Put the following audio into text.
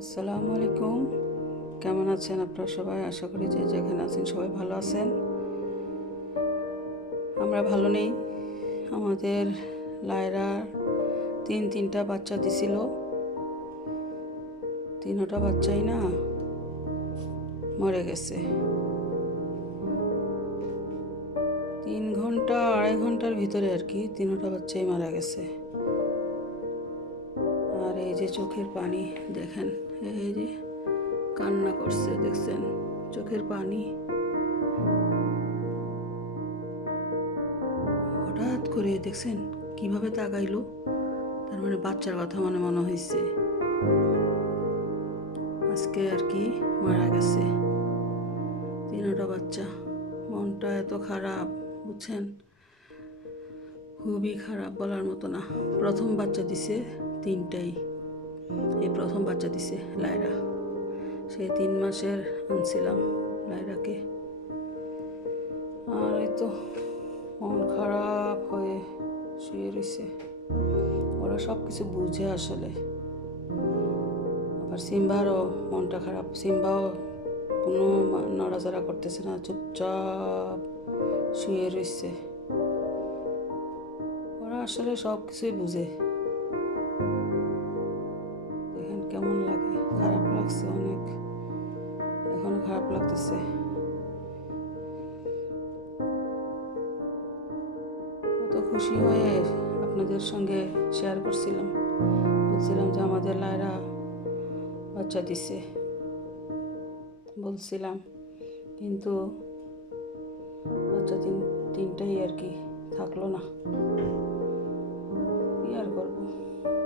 আসসালামু আলাইকুম। কেমন আছেন আপনারা সবাই? আশা করি যে যেখানে আছেন সবাই ভালো আছেন। আমরা ভালো নেই। আমাদের লায়রা তিন, তিনটা বাচ্চা দিছিল। তিনটা বাচ্চাই না মরে গেছে। তিন ঘণ্টা, আড়াই ঘণ্টার ভিতরে আর কি তিনটা বাচ্চাই মারা গেছে। এই যে চোখের পানি, দেখেন, এই যে কান্না করছে, দেখছেন? চোখের পানি। হঠাৎ করে দেখছেন, কীভাবে তাকাইলো? তার মানে বাচ্চার কথা মনে মনে হয়েছে আজকে আর কি মারা গেছে। তিনটা বাচ্চা। মনটা এত খারাপ, বুঝছেন? খুবই খারাপ বলার মতো না। প্রথম বাচ্চা দিছে তিনটাই। এই প্রথম বাচ্চা দিছে লায়রা। সেই তিন মাসের আনছিলাম লায়রাকে। আর এই তো মন খারাপ হয়ে শুয়ে রয়েছে ওরা সব কিছু বুঝে আসলে। আবার সিম্বারও মনটা খারাপ। সিম্বাও কোনো নড়াচড়া করতেছে না, চুপচাপ শুয়ে রয়েছে ওরা আসলে সব কিছুই বুঝে। দেখেন কেমন লাগে, খারাপ লাগছে অনেক। এখনও খারাপ লাগতেছে। কত খুশি হয়ে আপনাদের সঙ্গে শেয়ার করছিলাম। বলছিলাম যে আমাদের লায়রা বাচ্চা দিছে। বলছিলাম, কিন্তু বাচ্চা তিন তিনটাই আর কি থাকল না। y al.